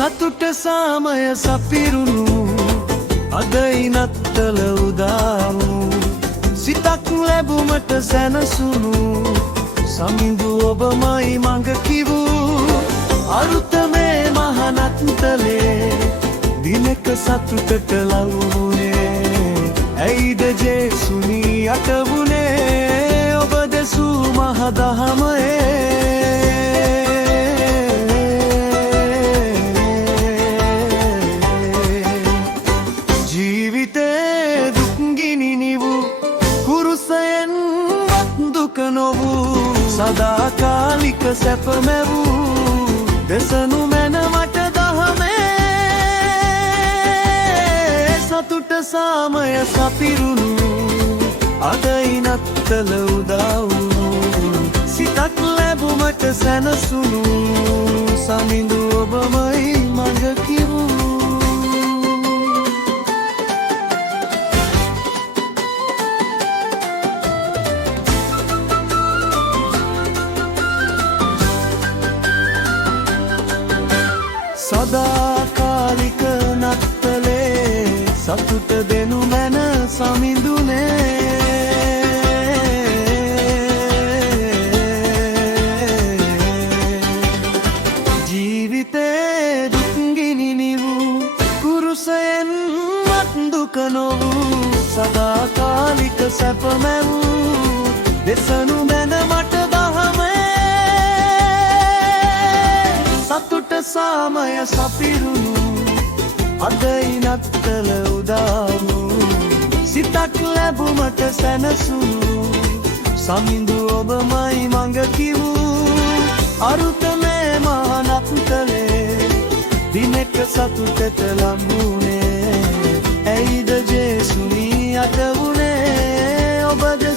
සතුට සාමය සපිරුණු අදයි නත්තල උදාවු සිතක් ලැබුමට සැනසුණු සමිඳු ඔබමයි මඟ කිවූ අරුත මේ මහනත්තලේ දිනක සතුටට ලවුනේ ඇයිද ජේසුනී අටවුනේ ඔබ දෙසූ මහදහමේ ජීවිතේ දුක්ගිනි නිවූ කුරුසයෙන් දුක නොවූ සදාකාලික සැප මැවූ දෙසනු මැනවට දහමේ සතුට සාමය සපිරුණු අදයි නත්තල උදාවුණු සිතක් ලැබුමට සැනසුණු සමිඳු ඔබමයි මඟ කිවූ සදාකාලික නත්තලේ සතුට දෙනු මැන සමිඳුනේ ජීවිතේ දුක්ගිනි නිවූ කුරුසයෙන් දුක නොවූ සදාකාලික සැප මැවූ දෙසනු මැන මට සතුට සාමය සපිරුණු අදයි නත්තල උදාවු සිතක් ලැබුමට සැනසුණු සමිඳු ඔබමයි මඟ කිවූ අරුත මේ මහනත්තලේ දිනක සතුටට ලංගුනේ ඇයිද ජේසුනී අටවුනේ ඔබද